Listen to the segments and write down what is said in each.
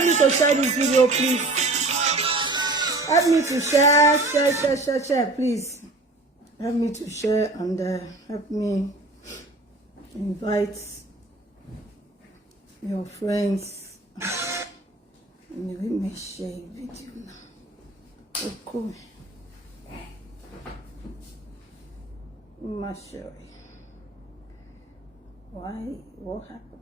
help me to share this video, please. Help me to share, please. Help me to share and help me invite your friends. Let me share a video now. Okay. Sorry. Why? What happened?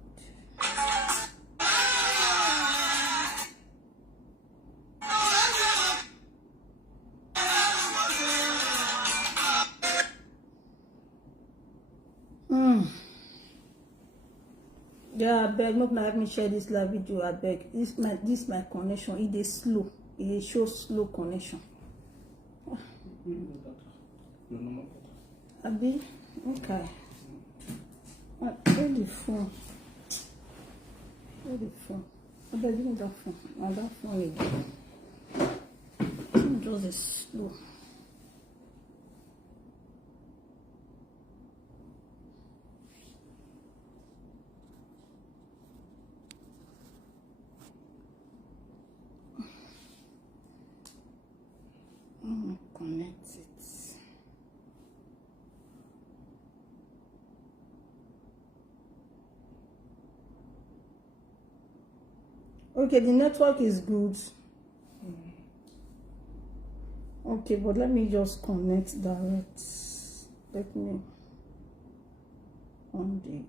Yeah, I beg, not let me share this live video. I beg. This my connection. It is slow. It shows slow connection. Abi, okay. Where the phone? Where the phone? I beg, give me that phone. And that phone again. It just is slow. Connect it. Okay, the network is good. Okay, but let me just connect direct. Let me on the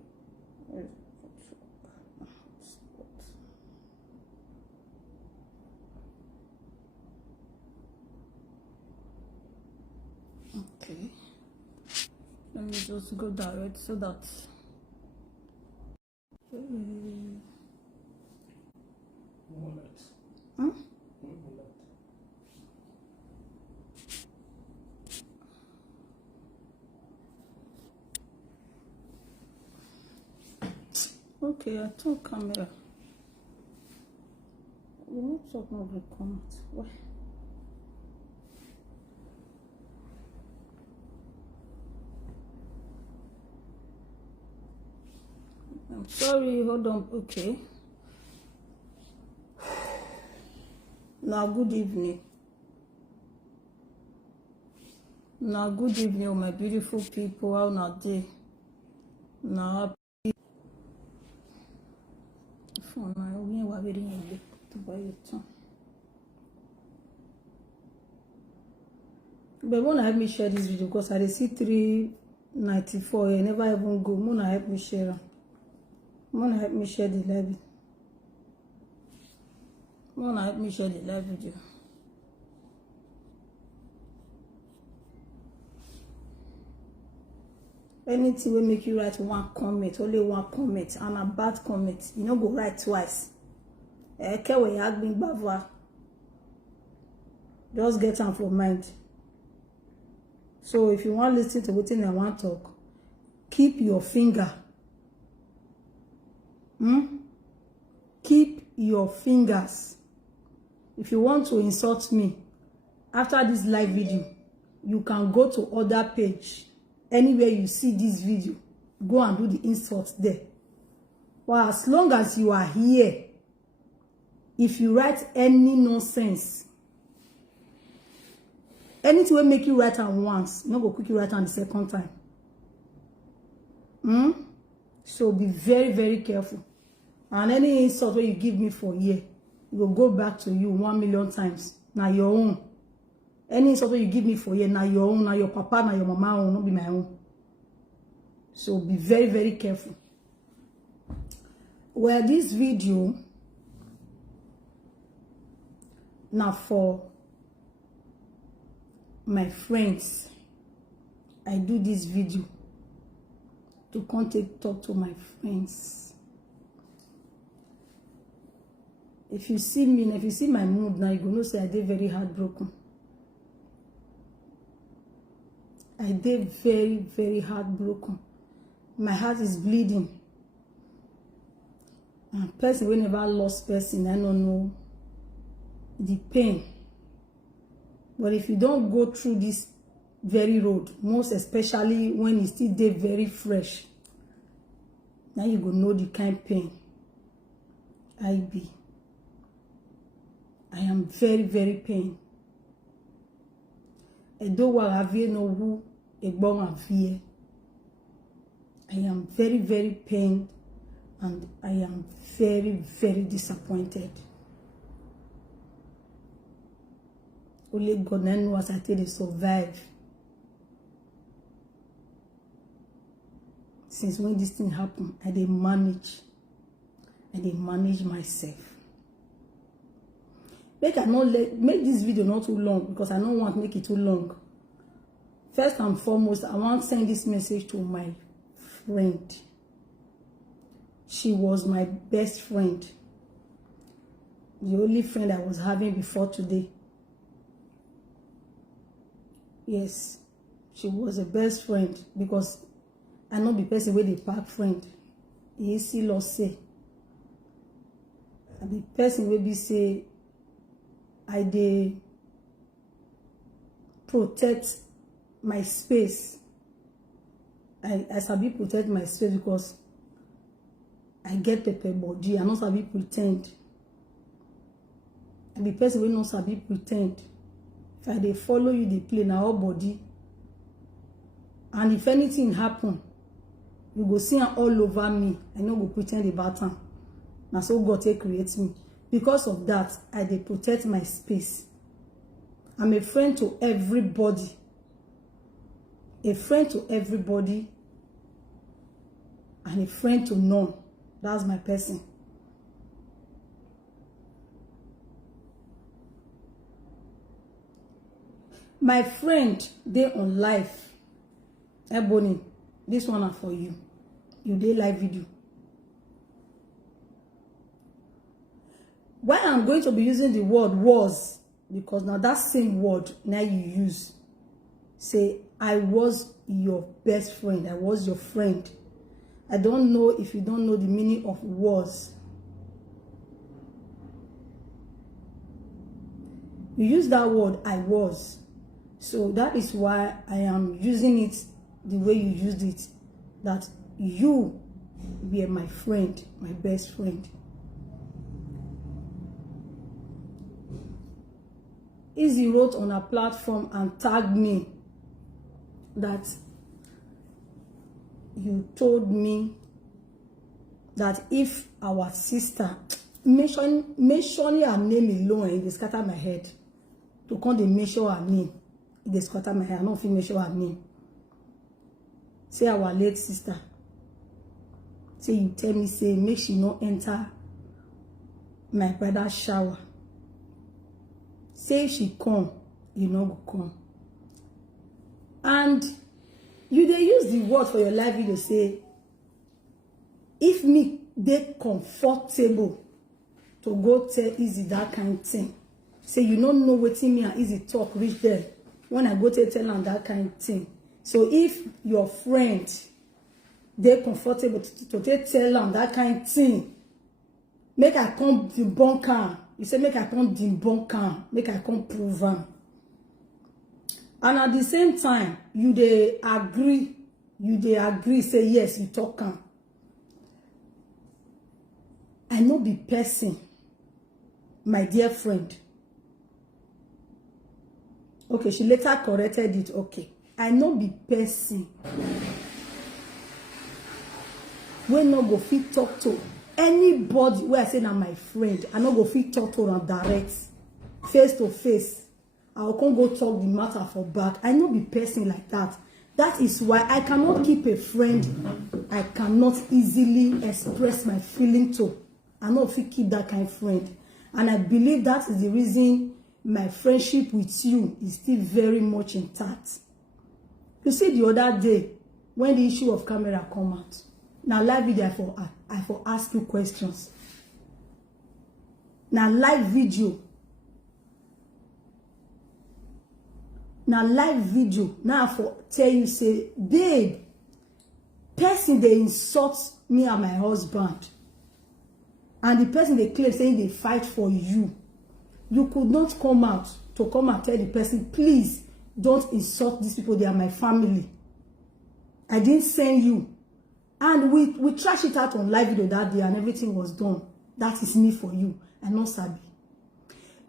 okay. Let me just go direct so that okay, I took camera. The network not will come out. Why? I'm sorry, hold on. Okay. Now, good evening. Now, good evening, my beautiful people. How now day? Now, for my own, we're very young to buy it. But wanna help me share this video because I see 394. I never even go. Wanna help me share. Wanna help me share the live. Wanna help me share the live video. Anything will make you write one comment, only one comment, and a bad comment. You know, go write twice. Just get them for mind. So if you want to listen to what I want to talk, keep your finger. Keep your fingers. If you want to insult me after this live video, you can go to other page. Anywhere you see this video, go and do the insult there. But as long as you are here, if you write any nonsense, anything will make you write am once, not go quick you write am the second time. So be very, very careful. And any insult where you give me for here, it will go back to you 1,000,000 times. Now your own. Any insult where you give me for here, now your own, now your papa, now your mama will not be my own. So be very, very careful. Well, this video now for my friends. I do this video to talk to my friends. If you see me, if you see my mood now, you're going to say I did very heartbroken. I did very, very heartbroken. My heart is bleeding. And person we never lost person, I don't know the pain. But if you don't go through this very road, most especially when it's still there very fresh, now you go know the kind of pain I be. I am very, very pained. I am very, very pained, and I am very, very disappointed. Only God knows I tell you survive. Since when this thing happened, I did manage myself. Make this video not too long, because I don't want to make it too long. First and foremost, I want to send this message to my friend. She was my best friend. The only friend I was having before today. Yes, she was a best friend, because I know the person where they pack friend. He see lost say. And the person will be say, I dey protect my space. I sabi protect my space because I get pepper body. I not sabi pretend. And the person will not sabi pretend. If I dey follow you, they play na all body. And if anything happen, you go see am all over me. I no go pretend about am. Na so God take create me. Because of that, I dey protect my space. I'm a friend to everybody. A friend to everybody. And a friend to none. That's my person. My friend, they on live. Ebony, this one are for you. You dey live video. Why I'm going to be using the word was, because now that same word now you use. Say, I was your best friend. I was your friend. I don't know if you don't know the meaning of was. You use that word, I was. So that is why I am using it the way you used it. That you were my friend, my best friend. Izzy wrote on a platform and tagged me that you told me that if our sister mentioning her name alone, it scatter my head. To come they mention her name, it scatter my head. I don't feel mention her name. Say our late sister. Say you tell me, say make she not enter my brother's shower. Say if she come, you know go come. And you they use the word for your live video, say if me they comfortable to go tell Izzy that kind of thing. Say you don't know what me and Izzy talk reach there when I go to tell them that kind of thing. So if your friend they comfortable to tell them that kind of thing, make I come debunk am. You say make I come debunk am, make I come prove am. And at the same time, you they agree, say yes, you talk am. I know the person, my dear friend. Okay, she later corrected it. Okay, I know the person. We no go fit talk to anybody where I say na my friend. I no go fit talk to them direct, face to face. I can't go talk the matter for back. I know the person like that. That is why I cannot keep a friend I cannot easily express my feeling to. I know if you keep that kind of friend. And I believe that is the reason my friendship with you is still very much intact. You see, the other day, when the issue of camera come out, now live video, I for ask you questions. Now live video. Now live video. Now for tell you, say, babe, person they insult me and my husband. And the person they claim saying they fight for you. You could not come out to come and tell the person, please don't insult these people. They are my family. I didn't send you. And we trashed it out on live video that day and everything was done. That is me for you. I'm not Sabi.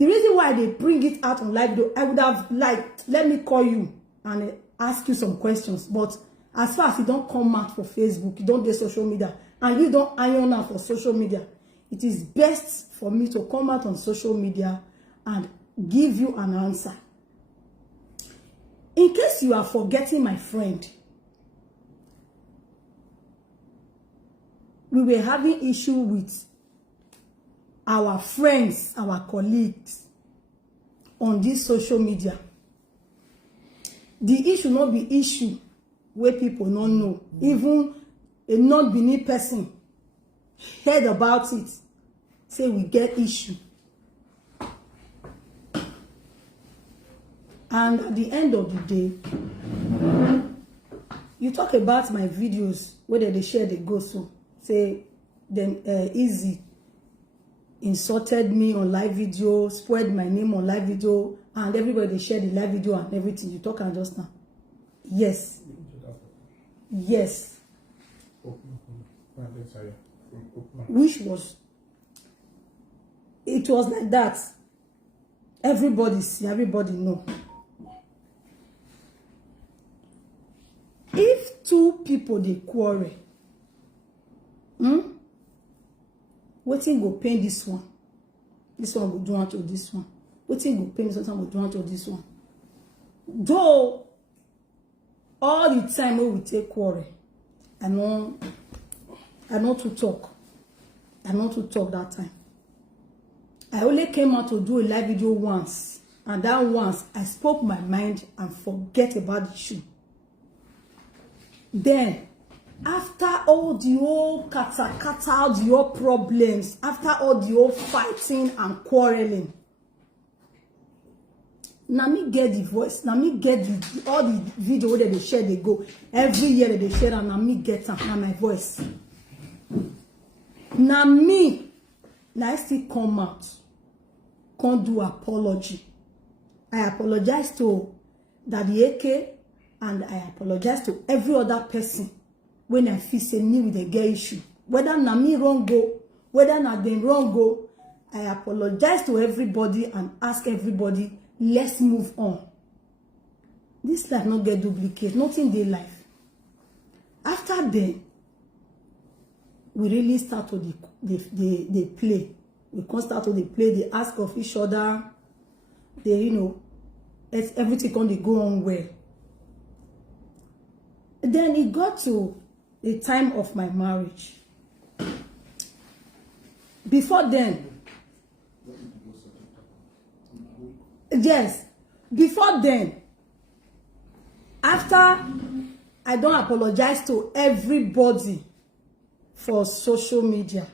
The reason why they bring it out on live video, I would have liked, let me call you and ask you some questions. But as far as you don't come out for Facebook, you don't do social media, and you don't iron out for social media, it is best for me to come out on social media and give you an answer. In case you are forgetting, my friend, we were having issue with our friends, our colleagues on this social media. The issue not be issue where people don't know. Even a non-Benin person heard about it, say we get issue. And at the end of the day, you talk about my videos, whether they share, they go so. Say, then Izzy insulted me on live video, spoiled my name on live video, and everybody they share the live video and everything. You talk and just now. Yes. Yes. Which was, it was like that. Everybody see, everybody know. If two people they quarrel, wetin go pain this one? This one go do unto this one. Wetin go pain this one go do unto this one. Though all the time when we take quarrel, I know to talk. I know to talk that time. I only came out to do a live video once, and that once I spoke my mind and forget about the issue. Then, after all the old kata, all the old problems, after all the old fighting and quarreling, now me get the voice, now me get all the video that they share, they go. Every year that they share, and now me get them, now my voice. Now me, now I still come out, can't do apology. I apologize to Daddy AK, and I apologize to every other person when I feel say me with a girl issue. Whether na me wrong go, whether na them wrong go, I apologize to everybody and ask everybody, let's move on. This life not get duplicate, nothing dey life. After then, we really start to they play. We can start to play, they ask of each other, they, you know, everything can they go on well. Then it got to the time of my marriage. Before then, yes, before then, after I don't apologize to everybody for social media,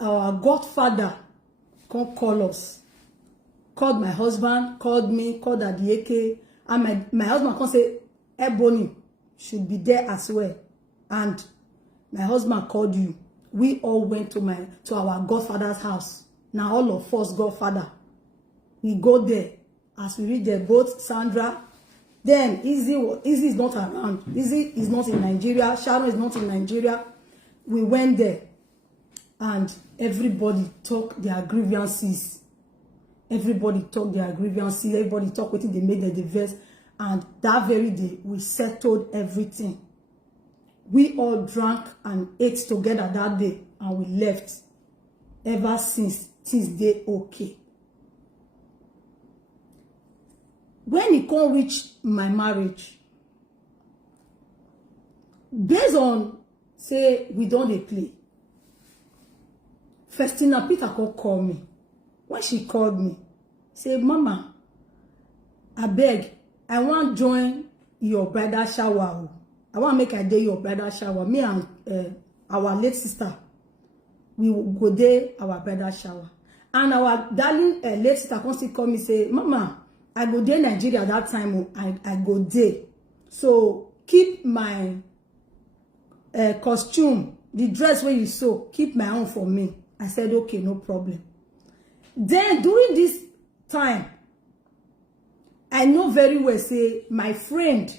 our godfather can't call us, called my husband, called me, called Daddy AK, and my husband can say Ebony should be there as well. And my husband called you. We all went to our godfather's house. Now all of us godfather. We go there. As we reach there, both Sandra, then Izzy is not around. Izzy is not in Nigeria. Sharon is not in Nigeria. We went there, and everybody talked their grievances. Everybody talk their grievances. Everybody talk what they made the diverse. And that very day, we settled everything. We all drank and ate together that day, and we left. Ever since, things they okay. When it can't reach my marriage, based on, say, we don't play, Festina Peter could call me. When she called me, say, Mama, I beg, I want to join your bridal shower. I want to make a day your bridal shower. Me and our late sister, we will go there, our bridal shower. And our darling late sister constantly call me, say, Mama, I go there Nigeria that time. I go there. So keep my costume, the dress where you sew, keep my own for me. I said, okay, no problem. Then during this time, I know very well, say, my friend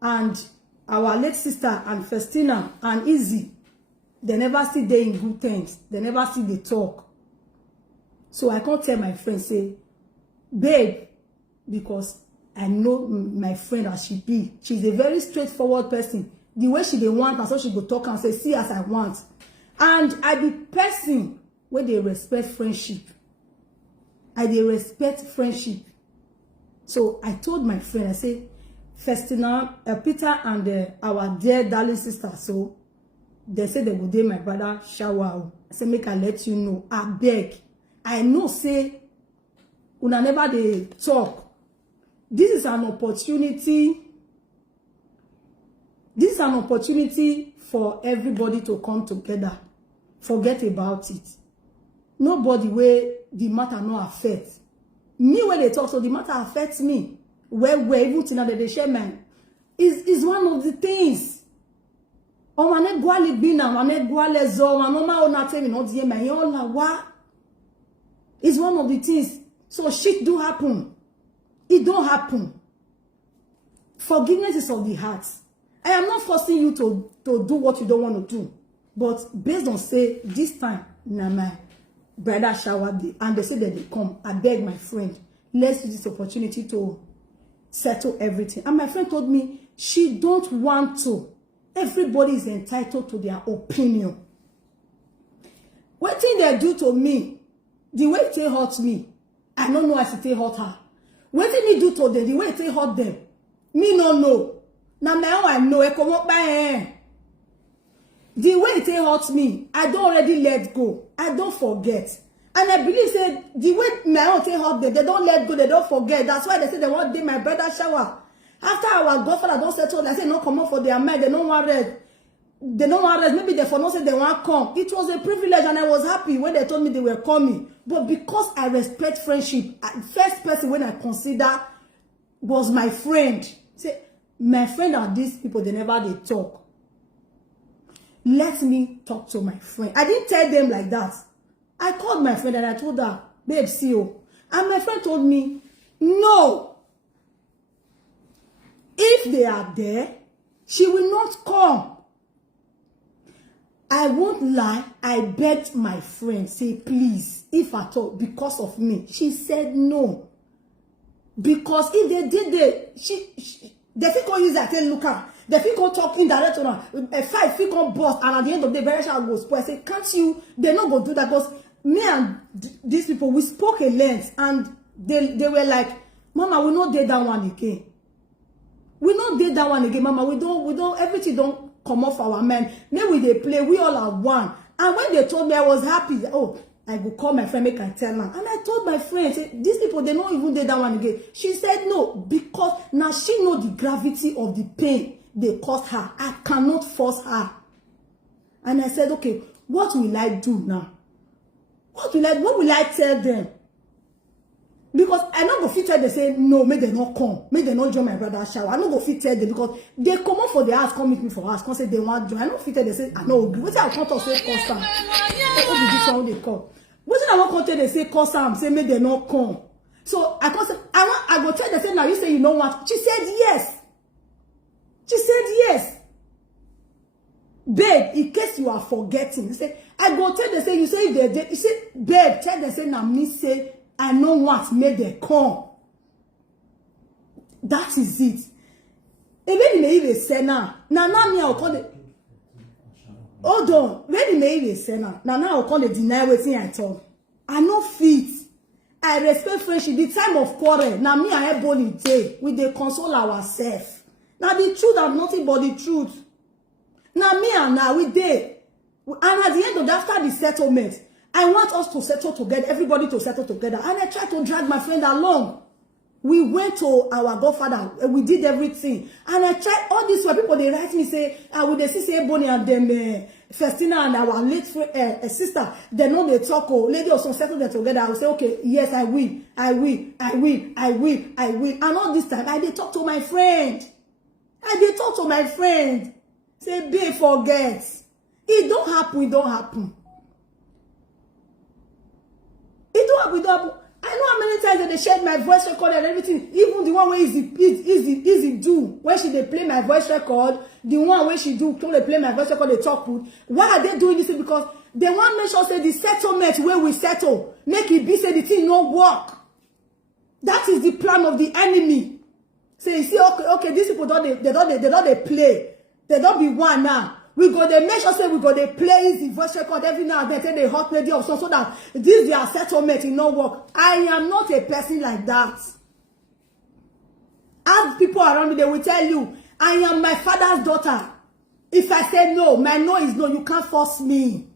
and our late sister and Festina and Izzy, they never see they in good things. They never see they talk. So I can't tell my friend, say, babe, because I know my friend as she be. She's a very straightforward person. The way she dey want, and so she go talk and say, see as I want. And I be person where they respect friendship. I dey respect friendship. So I told my friend, I say, Festina, Peter and our dear darling sister, so they say they go dey my brother shower. I say, make I let you know. I beg. I know, say, una never dey talk. This is an opportunity. This is an opportunity for everybody to come together. Forget about it. Nobody where the matter no affect. Me when they talk, so the matter affects me. Where even till now they share man. Is one of the things. On wane gwali bina, wane gwale zo, wanoma ona temi no diye man. Yola wa. It's one of the things. So shit do happen. It don't happen. Forgiveness is of the heart. I am not forcing you to do what you don't want to do. But based on say, this time, na my brother shower day, and they say that they come. I beg my friend, let's use this opportunity to settle everything. And my friend told me, she don't want to. Everybody is entitled to their opinion. What thing they do to me, the way they hurt me, I don't know as they hurt her. What did me do to them, the way they hurt them, me no know. Now I know, I come up by the way they hurt me, I don't already let go. I don't forget. And I believe say the way my own they hurt them, they don't let go, they don't forget. That's why they say they want day my brother shower. After our godfather don't settle, I say no come up for their mind, they don't want rest. They don't want rest. Maybe they for not say they want come. It was a privilege and I was happy when they told me they were coming. But because I respect friendship, first person when I consider was my friend. Say, my friend and these people, they never they talk. Let me talk to my friend. I didn't tell them like that. I called my friend and I told her, babe, see you. And my friend told me, no. If they are there, she will not come. I won't lie. I begged my friend, say, please, if at all, because of me. She said no. Because if they did it, they think go use that thing, look at. They think go talk indirect on her. A fight, think go bust, and at the end of the day, very shall go spoil. I say, can't you? They not go do that because me and these people, we spoke a length, and they were like, Mama, we not did that one again. We not did that one again, Mama. We don't, everything don't come off our men. Maybe they play, we all are one. And when they told me, I was happy. Oh, I go call my friend, make I tell her. And I told my friend, say, these people, they don't even did that one again. She said no, because now she know the gravity of the pain they caused her. I cannot force her. And I said, okay, what will I do now? What will I tell them? Because I not go fit tell them, say, no, may they not come. May they not join my brother's shower. I not go fit tell them because they come up for the house, come meet me for house, come say they want to join. I not fit tell them, say, I know, what I can't say, custom. What be this one they call? What I want to tell them, say, custom, say, may they not come. So I can't say, I go tell them, say, now you say you don't want. She said yes. She said yes. Babe, in case you are forgetting, you say, I go tell them, say, you say, you say, babe, tell them, say, now me say, I know what made them come. That is it. Even may even say now me I'll call it. Hold on. When may even say now I'll call it deny waiting I talk. I no fit. I respect friendship. The time of quarrel. Now me and Ebony day. We dey console ourselves. Now the truth and nothing but the truth. Now me and now we day. And at the end of after the settlement, I want us to settle together, everybody to settle together. And I tried to drag my friend along. We went to our godfather, we did everything. And I tried all this where people, they write me, say, I would see Ebony and them, Festina and our late sister, they know they talk, oh, ladyofsong settle them together. I will say, okay, yes, I will. And all this time, I did talk to my friend. Say, babe, forget. It don't happen. It don't happen. I know how many times they shared my voice record and everything. Even the one where easy do. When she they play my voice record, the one where she do, when they play my voice record, they talk good. Why are they doing this? Because they want make sure say the settlement where we settle, make it be say the thing no work. That is the plan of the enemy. Say, you see, okay, these people they don't play. They don't be one now. We go they make sure say we go they play the voice record every now and then say they hot lady of so that this their settlement in no work. I am not a person like that. Ask people around me, they will tell you, I am my father's daughter. If I say no, my no is no. You can't force me.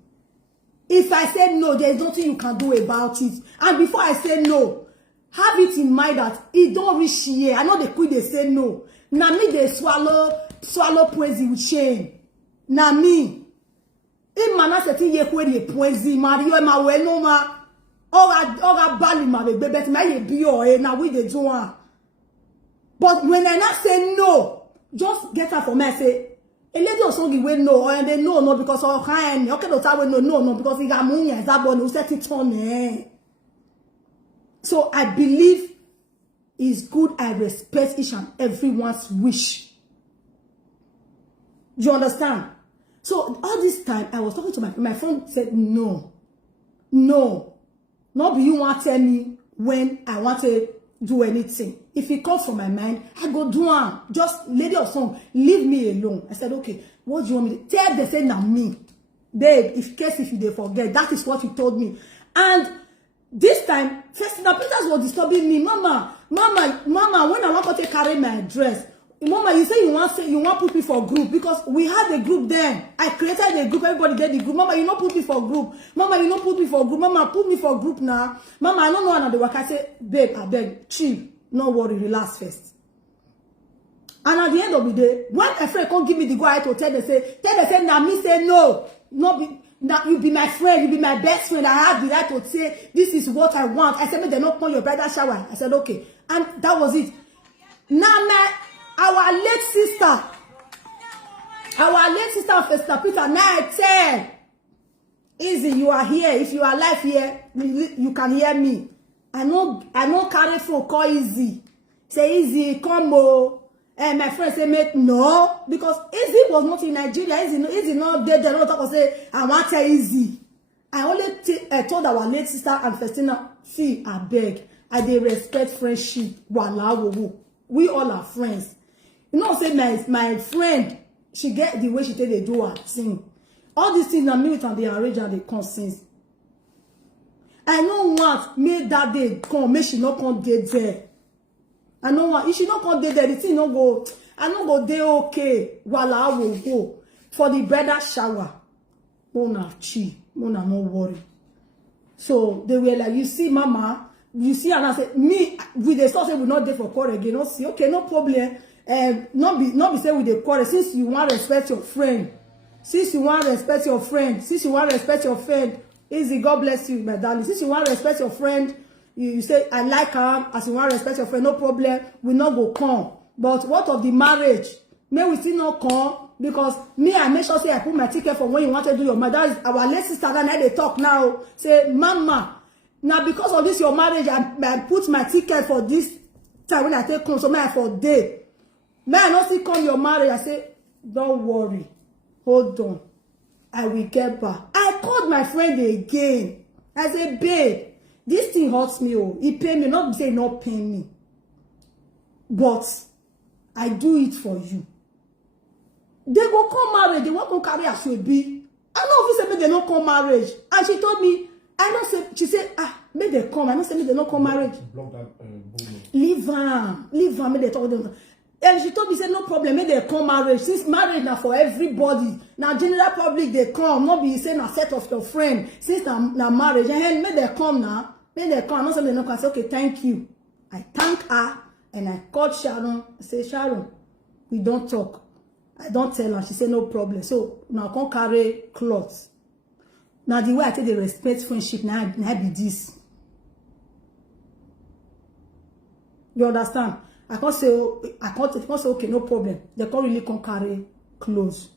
If I say no, there is nothing you can do about it. And before I say no, have it in mind that it don't reach here. I know they quit, they say no. Now me they swallow poison with shame. Na me. If man say ti ye kwere poison, Mario ma we no ma. Oga bali ma be bet ma ye bi o e na we dey do am. But when I not say no, just get her for me. I say, a lady of song will no, or they no because all kind. Okay, no because he got money as that one who set it on. So I believe it's good. I respect each and everyone's wish. You understand? So all this time I was talking to my friend said no, not be you want to tell me when I want to do anything. If it comes from my mind, I go do it. Just lady of song, leave me alone. I said, okay, what do you want me to tell? They say now me, babe. If they forget, that is what you told me. And this time, first Peters was disturbing me, mama. When I want to carry my dress, mama, you say you want put me for group because we had a group then. I created a group. Everybody did the group. Mama, you not put me for group. Mama, you not put me for group. Mama, put me for group now. Mama, I don't know another work. I say, babe, I beg, chill. No worry, relax first. And at the end of the day, when a friend can't give me the go ahead to tell they say, now me say no. Now you be my friend, you be my best friend. I have the right to say this is what I want. I said, me they not call your bridal shower. I said, okay. And that was it. Now, our late sister of Esther Peter, now I tell Izzy, you are here. If you are alive here, you can hear me. I know carry phone call Izzy. Say Izzy, come oh. And my friend say, mate, no. Because Izzy was not in Nigeria. Izzy not there. They don't talk and say, I want to Izzy. I only told our late sister and Festina, see, I beg. I respect friendship. We all are friends. You know, say my friend, she get the way she take they do her thing. All these things are me with and they arrange and they consist. I know what made that day come, make she not come dead there. I know what if she not come dead there, the thing not go. I not go there okay. While I will go for the bridal shower. Mona chi, Mona no worry. So they were like, you see, mama, you see, and I said, me with the source we not there for quarrel again. Not see, okay, no problem. Not be say with the quarrel since you want to respect your friend. Since you want to respect your friend. Izzy, God bless you, my darling. Since you want to respect your friend, you say, I like her, as you want to respect your friend, no problem, we not go come. But what of the marriage? May we still not come? Because me, I make sure say I put my ticket for when you want to do your marriage. That is our late sister, and they talk now. Say, mama, now because of this, your marriage, I put my ticket for this time when I take come, so may I for day. May I not see come your marriage? I say, don't worry. Hold on. I will get back. I called my friend again. I said, babe, this thing hurts me. Oh, he pay me. Not say not pay me. But I do it for you. They go come marriage. They won't come carry as should be. I know if you say they don't come marriage. And she told me, I don't say, she said, may they come. I don't say they don't come marriage. Leave them. May they talk to them. And she told me, say, no problem, may they come marriage. Since marriage now for everybody. Now, general public, they come. Not be saying a set of your friend. Since now marriage. And may they come now. May they come. I'm not saying they don't come. I say, okay, thank you. I thank her. And I called Sharon. I say, Sharon, we don't talk. I don't tell her. She said, no problem. So, now I can't carry clothes. Now, the way I take the respect friendship, now be this. You understand? I can't say, okay, no problem. They can't really carry clothes.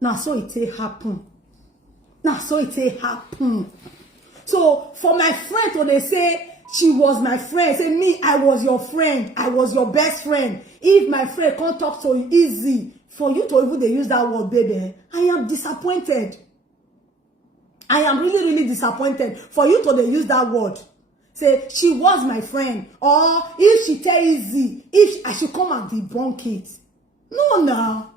Now, so it happen. So, for my friend, when they say, she was my friend, say, me, I was your friend. I was your best friend. If my friend can't talk to you easy, for you to even they use that word, baby, I am disappointed. I am really, really disappointed for you to use that word. Say, she was my friend. Or if she tell Izzy, if I should come and debunk it. No, now.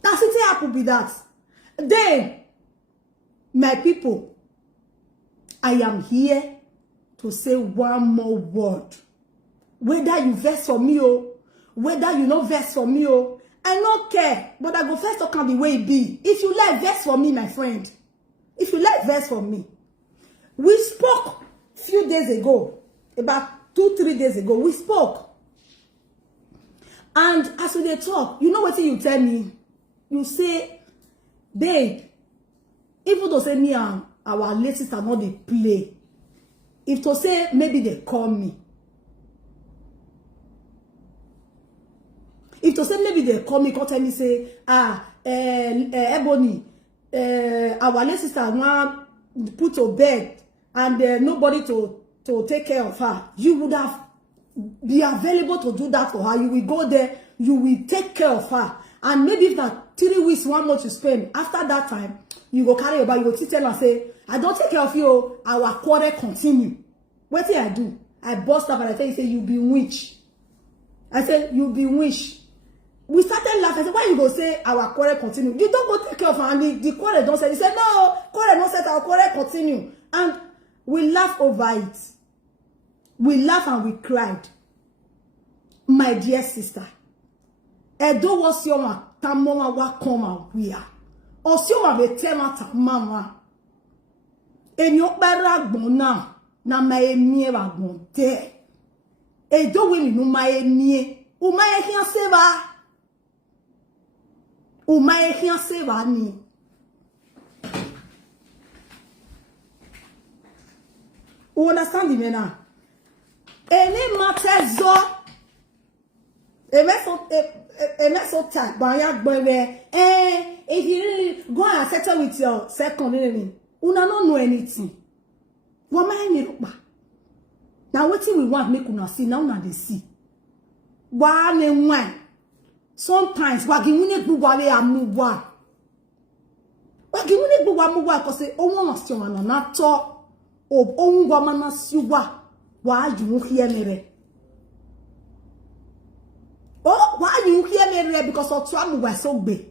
That's it happen be that. Then, my people, I am here to say one more word. Whether you vex for me or whether you not vex for me or I don't care. But I go first talk on the way it be. If you like vex for me, my friend. If you like vex for me. We spoke a few days ago. About 2-3 days ago. We spoke. And as we talk, you know what you tell me? You say, babe, even though say me and our late sister not they play. If to say maybe they call me. If to say maybe they call me, come tell me say, Ebony, our late sister now put to bed and nobody to take care of her. You would have be available to do that for her. You will go there, you will take care of her. And maybe if not 3 weeks, 1 month you spend, after that time, you go carry your bag, you go tell her say, I don't take care of you, our quarrel continue. What did I do? I bust up and I tell you, say, you be witch. I said, you be witch. We started laughing. I said, why you go say our quarrel continue? You don't go take care of her and the quarrel don't say. He said, no, quarrel don't say our quarrel continue. And we laugh over it. We laugh and we cried. My dear sister. Edo was your ma tamoma wa koma wia. Osio ma be tema ta mama. Enyo pera gbona na ma emie wa gbon de. Edo we mi no ma emie. O ma e hian seba. O ma e hian seba ni. You understand me now? Any matter zo. If you really go and settle with your second enemy, you don't know anything. What man now what we want make una see now they see. One sometimes what give me bugwale amuwa. What give me bugwamuwa cause say owo nation na na to o onwa mana siwa wa aju here mere. Oh, why you hear me because of trouble was so big?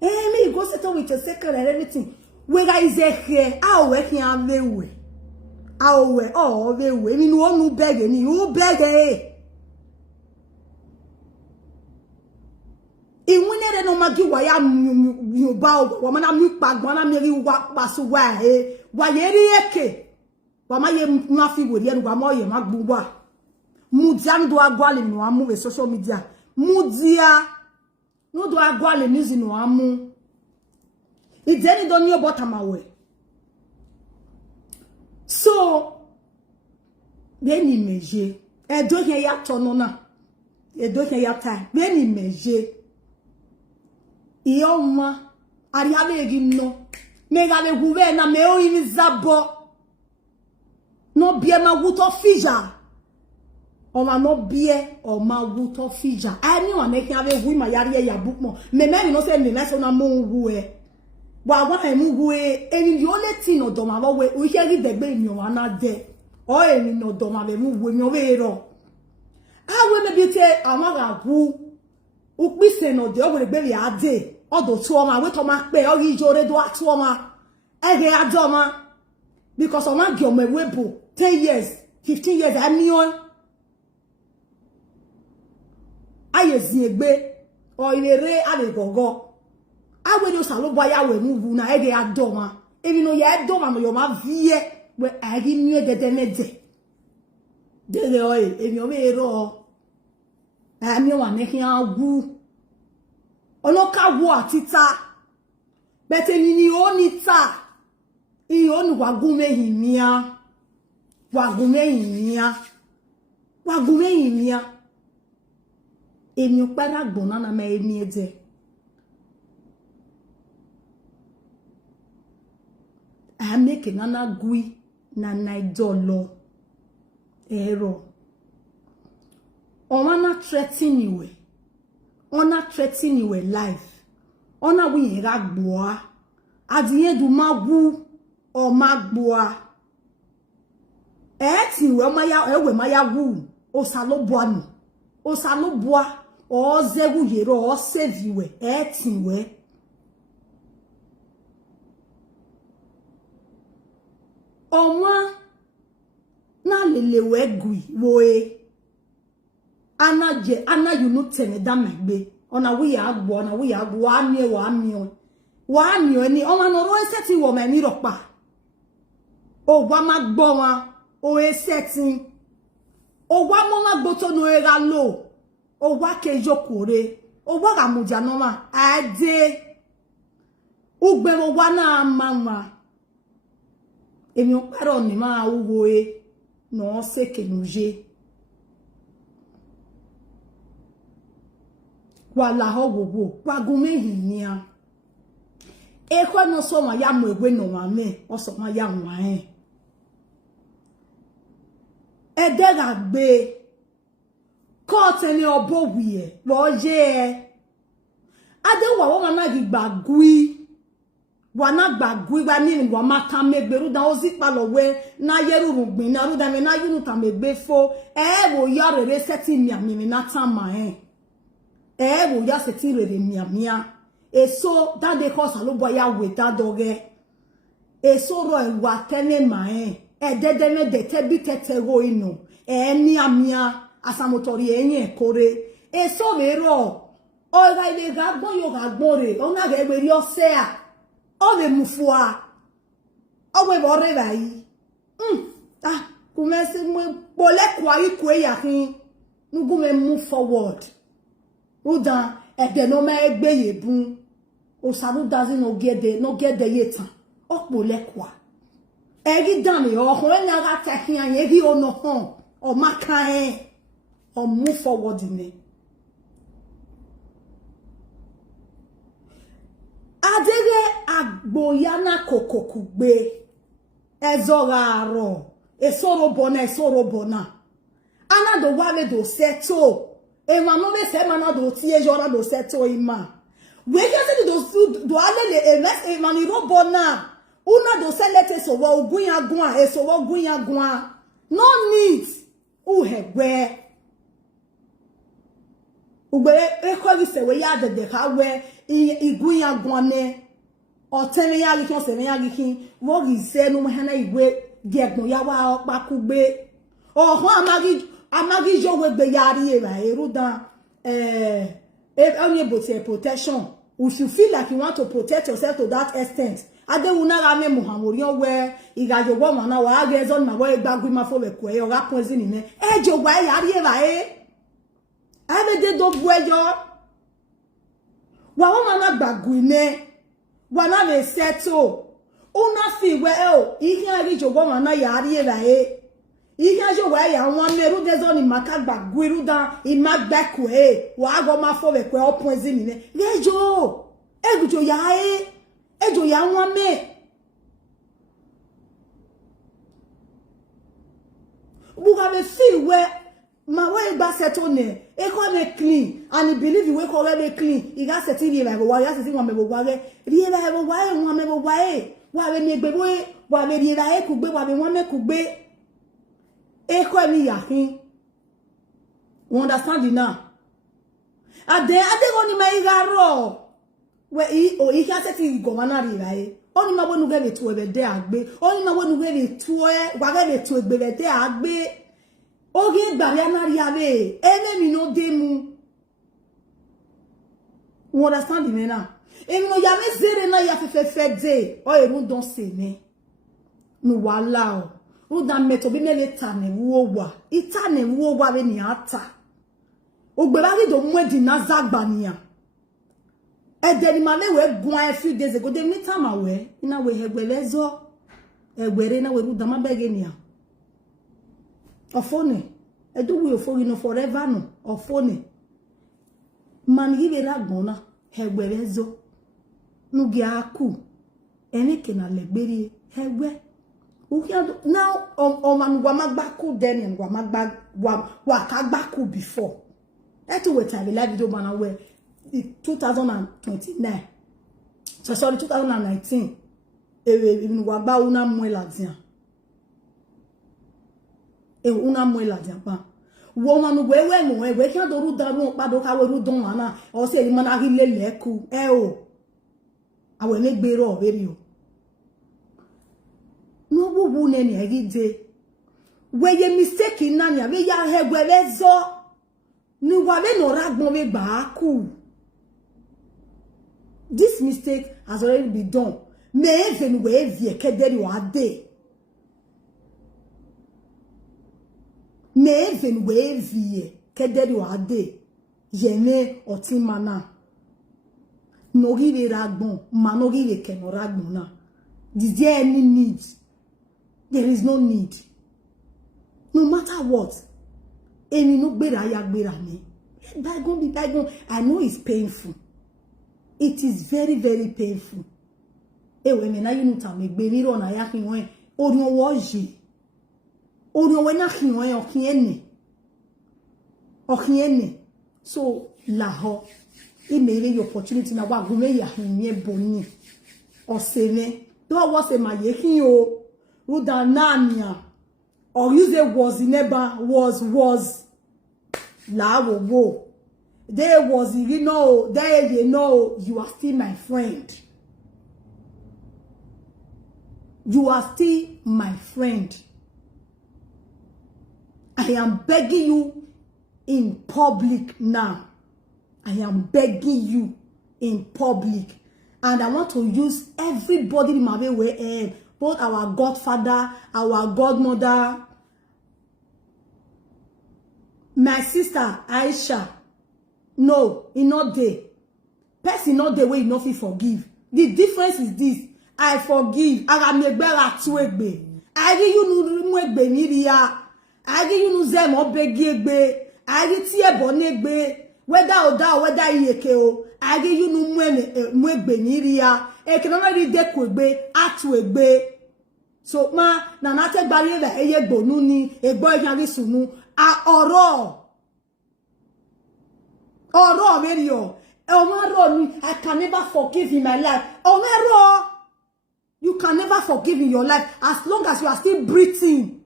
Me go settle with your second and everything. Where is it here? I'll work here and they way. I'll wear all the way. I mean, no beg any, you beg eh? In winner no magi why am you bow, woman am you back, one am you walk pass away, why eke? Wama ye nothing with yen, wama ye magbuwa. Mudia do agwale no amu we social media. Mudia no do agwale nizi no amu. Ideni don't know bottom away. So beni meje. Edo here ya tonona. Edo here ya time. Beni meje. Iyoma ari habe gino. Megale guve na meo ini zabo. No biema wuto fija. Oma no bie o ma wuto fija. Anyone make have we my yari ya book mo. Me no say me na so na mo wu e. Wa wa e mu wu e. Eni the only thing no do ma we we hear the gbe mi o na de. O eni no do ma be mu wu mi o we ro. Ah we me bi te awon ga wu. Upise no de o we gbe ya de. O do tu o ma we to ma pe o ri jore do atu o ma. Ege ado ma. Because o ma gi o me webo 10 years, 15 years I mi on. Aye ziegbe o ilere ale gogo awe do salo boya we mu na ege adoma ebi no ye adoma no yo ma vie we agi mi dede meje dele o ebi o me ro ami wa ne ki agu oloka wo atita bete ni o ni ta I onu wagume himia Emi opera gbona na ma emi ede. I make nana gui na naidolo. Ero. Ona threaten you. Ona threaten you life. Ona wi ragboa. adie du magu o magboa eti we maya wu o salobua ni o salobua o zewu yero o save we eti we Oma na lelewe gui woe ana you no teme da megbe ona we ya agbo wa mi ni oma no ro eseti wo me mi ropa o wa magbo wa o eseti o wa mo magbo to no era lo o wa kejokore o wa gamuja no ma ade ugbe wo wa na mama emi o paro ni ma woe no se ke nuje wala hogogo wagume hinia ekwa no so ma ya mo egwe no ma me o so ma ya nwa edega gbe ko teni obo wiye lo je ade wa wo ma gi gbagui wana gbagui gba ni wa mata megberu da ozi palowe na yeru rugbin na ruda me na yunu ta megbe fo wo ya rere seti mi ami na tama wo ya seti rere mi amia eso that dey cause alobo ya we da doge eso ro ewa tene ma edede me de tebi tetego inu ni amia asamotori eyin kore eso vero o ga ile ga gbon yo ga gbore ona ga egberi ose a o le mufua o we bo re bai kumesi mo pole kwa iku e yakin nugu me move forward udan ede no ma egbe yebun o sabu doesn't no get the yetan o pole kwa egi dan le o ho nya ga tekin an egi o no hon o maka o move forward ni adege agboyana kokokugbe ezoraro esoro bona ana do wale do seto e ma no be se ma na do tie jora do seto ima we just do ale le ma ni ro bona una do selete so wo ogun yagun e so wo ogun yagun no need uhegbe ugbe e ko bi se we ya de ka we igun yagun ne o temi ya likin se me ya likin wo ri se nu hana igwe gegbon ya wa opa kugbe ohun amagi jowe gbe yari era erudan only about protection if you feel like you want to protect yourself to that extent adewuna ra me muhamorian we igajo wo mana wa agezon ma wo gbagui ma fo be ko e ora poison ni ejo wa yari era abede do buejo wa wo mana gbagui ne wa na be settle una fi we ihe ari jo wo mana yari era ihe jo wa ya won meru dezo ni makagba gwiru da imagbeku wa go ma fo be ko opoison ni lejo egujo ya ejo ya won me buga be feel we ma we gba settle ne e ko be clean and believe we ko be clean e ga settle ri ba wa ya se won me bo wa re ri ba bo wa won me bo wa wa be ni gbe bo wa be ri ra ku gbe wa be won me ku gbe eko mi yakin you understand it now ade go ni mai garo we o i ka seti go mana ri rai oni ma wonu ge le tu ebe de agbe oni ma wonu ge le tu wa ge le tu egbe le de agbe oge gba ya na ri ave ene mi no de mu you understand it now emi no ya me zere na ya fe de o e mu don se me nu wala o uda meto bi mele tane wo itane wo wa be ni ata ogbera ri do mu edi na zagbania edeni ma me we gun a few days ago de meet ma we ina we hegbelezo egbere na we uda ma bege ni a ofone edu we ofori no forever no ofone man gi be ragbona hegbelezo nugi aku enike na legberi hegbe now man wamagbaku then and wakagbaku before. That's what I live video man where 2029 So sorry 2019. Even wagba una mwela dia. Una mwela dia pa. Wo manu wewe mo we kan do ru danu pa do ka we ru don ana o se ri mana ri lele ku o awe me gbero oberi o no bubu ne ni egide we ye mistake na ni abi ya hegwe lezo ni wa le no ragbon we gba ku. This mistake has already been done. Me even we vie kederi wa de. Me even we vie kederi wa de. Yeme otimana. Nogire ragbon, manogire keno ragbon na. Is there any need? There is no need. No matter what. Emi no gbera ya gbera ni. Bygone be bygone. I know it's painful. It is very, very painful. Ewe me na yinu ta me gbe riro na ya kinwe ori owo je. Ori owo na kinwe okiene. So laho imere the opportunity na wa gume ya hinye boni. Oseme do was a mayekin o ruda nania or use a was never was la wo. There was, you know, there you know, you are still my friend. You are still my friend. I am begging you in public now. I am begging you in public. And I want to use everybody in my way, both our godfather, our godmother, my sister Aisha. No, in not day. Person not the way you not fit forgive. The difference is this. I forgive. I am megbera tuegbe. I give you no mwegbe niria. I give you no zem obegegbe. I give tie bonegbe. Whether or da whether yeke o. I give you no mwegbe niria. E can already dekwegbe atuegbe. So ma na na te gbare eye gbonu ni egbo eyan sunu a oro. Oh, radio. I can never forgive in my life. Oh, you can never forgive in your life as long as you are still breathing.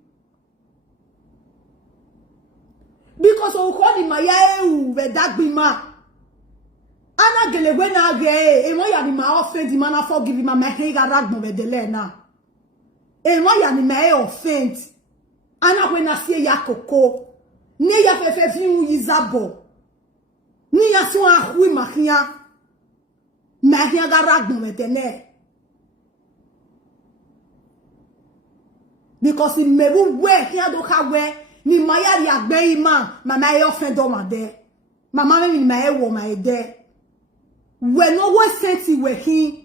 Because we call him my that be ma. Ana gele when I get e mo ya ni ma offend man I forgive him my hega ragbo be de na. E mo ya ni ma offend. Ana when I see ya koko. Ni ya fefe fi u izabo. Ni ya so ahui makia garagbo metene because in mebu we here do ka we ni maya ya gbe ima mama e ofen do ma de mama me ni ma e wo ma e de we no we senti we hi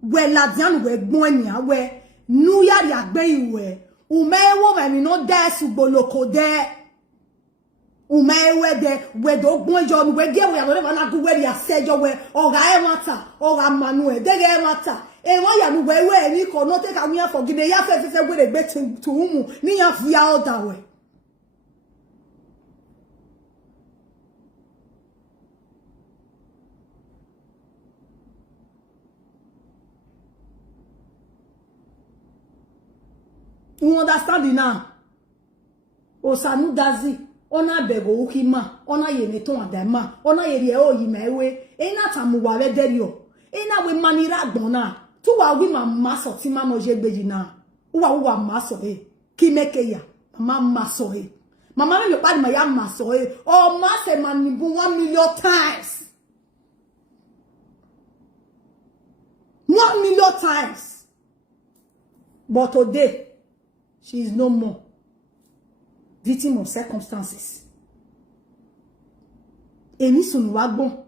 we la dian we gbon ni awe nu ya gbe iwe u me wo ma mi no de sugboloko de umewe de we do gbonjo we ge we adore na go we ya sejo we oga e mata oga manu e de ge mata e won ya nu we ni ko no take awon forgive ya fe we de gbe to umu ni ya fu ya oda we you understand now osanu dazi ona bego ukima ona yeme ton adama ona yeri o yi mewe ina tamuwa we derio ina we manira gbona tu wa wi mama so ti mama je gbeji na wa ma so ki meke ya mama so mama me pa ma ya ma so o ma se manibu 1 million times 1 million times but today she is no more victim of circumstances. Eni sunu wagbon.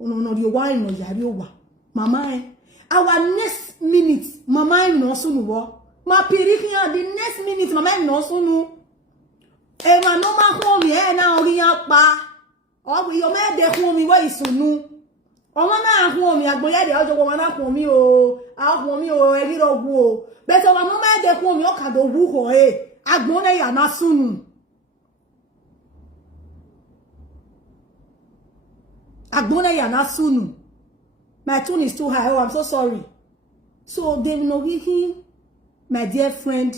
Ono ri wa ino yari owa. Mama our next minute mama no sunu wo. Ma pirikian the next minute mama no sunu. E ma no ma ho mi na ori an pa. O we yo me de ho mi we isunu. O ma na ho mi agboya de ojo wo na ho mi o. A ho mi o e ri rogu o. Be so ma me de ho mi o ka do wu ho agbone ya na sunu agbone ya na sunu My tone is too high. Oh, I'm so sorry. So they know him, my dear friend.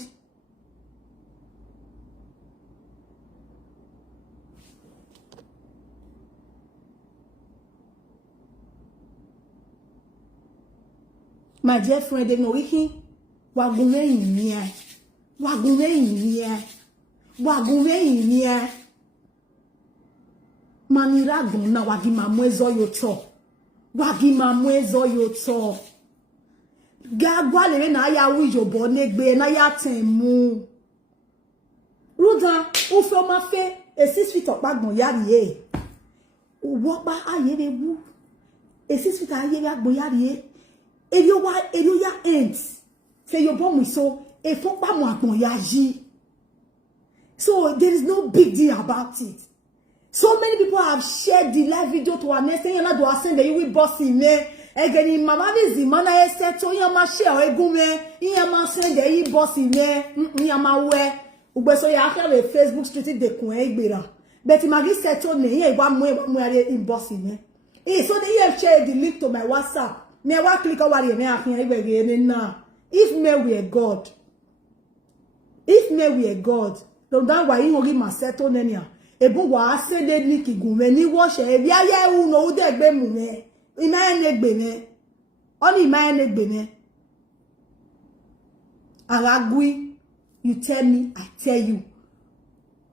My dear friend, they know him. Wagume inia. Wagume inia. Wagume inia. Manira gona wagima mwezo yoto. Wagima mwezo yoto. Gagwa lewe na ya wijobo negbe na ya temu. Ruda, ufe o ma fe, e 6 feet okpagbon yari e. Uwo pa ayere wu. E 6 feet ayere agbon yari e. Elio ya ends. Say your bomb so a fokpa mo agbon yaji. So there is no big deal about it. So many people have shared the live video to our next thing. You know, do I send that you will boss in me? Again, mama vizi mana Esther to yama share egume. Yama send that you boss in me. Yama we. Ugbe so ya have a Facebook street de kun egbera. But imagi settle me. Here one more in boss in me. So they have shared the link to my WhatsApp. Me wa click over here. Me akin again na. If me we are God. If me we are God. Don't that why you give my settle nenia. Ebo wa se de ni kigume ni wo se bi aye u no u de gbe mu me ima ne gbe me oni ima ne gbe me aragui you tell me I tell you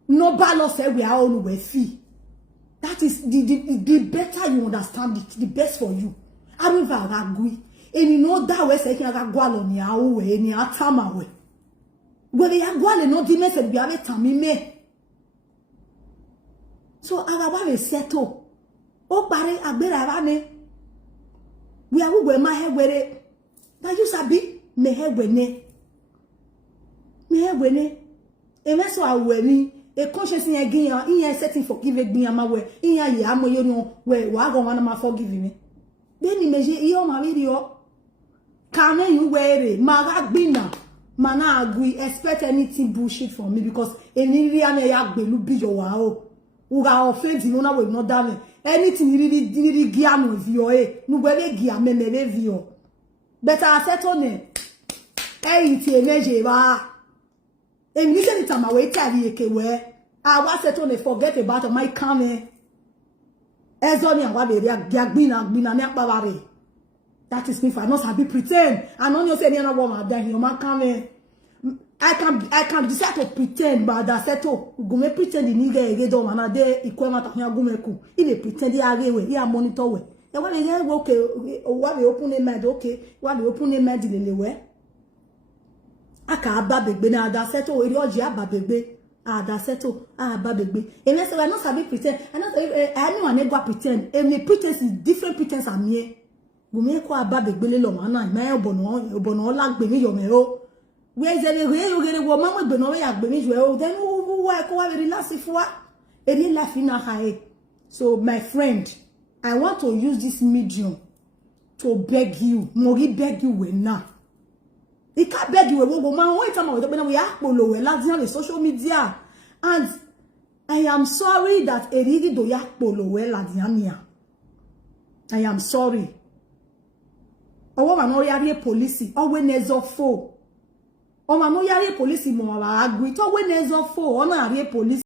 no balance we are all we fee that is the better you understand it the best for you I don't aragui and you know that way say kin aragwa lo ni awo we ni atama we we ya gwa le no di me se bi ave tami me. So our wife settle. O pare agbera bane. We are we ma he were. That you sabi me he wene. Me he wene. E me so aweni. E conscience in again in setting forgive me ama we. In ya ye amoyo no we wa go wana ma forgive me. Then imagine iyo ma video. Can you wear ma gbina. Mana agree expect anything bullshit from me because any real ya gbelu bi yo wa o. Uga offense no na we no dame anything really giam with you no we giam me view but I settle ne ti energy ba e mi se ni tama we tari eke we I wa settle ne forget about my come ezoni an wa be gbina ne apaware that is me for not happy pretend and on you say na woman die you ma come I can decide to pretend, but that settle. Gume pretend in nigga again do man ade ikwema taknya gumeku. Ile pretend ya arewe, ya monitor we. Ya wa ye okay, wa be open the mind okay, wa be open the mind lelewe. Aka ababegbe na that settle eri oji ababegbe. That settle ababegbe. And so I not sabi pretend. I not anyone never pretend. And pretense is different pretense am here. Gume ko ababegbe le lo man na me obono lagbe mi yo me o. Where is the way you get a woman with the no way at Benjuel? Then who are relaxed for any laughing at her. So, my friend, I want to use this medium to beg you. Mori beg you when now. He can't beg you a woman. Wait a moment, we are below on the social media. And I am sorry that a really do yak polo well at Yamia. I am sorry. A woman or police, or when there's a foe. O ma no yare police mo wa agree to we nezo fo o na re police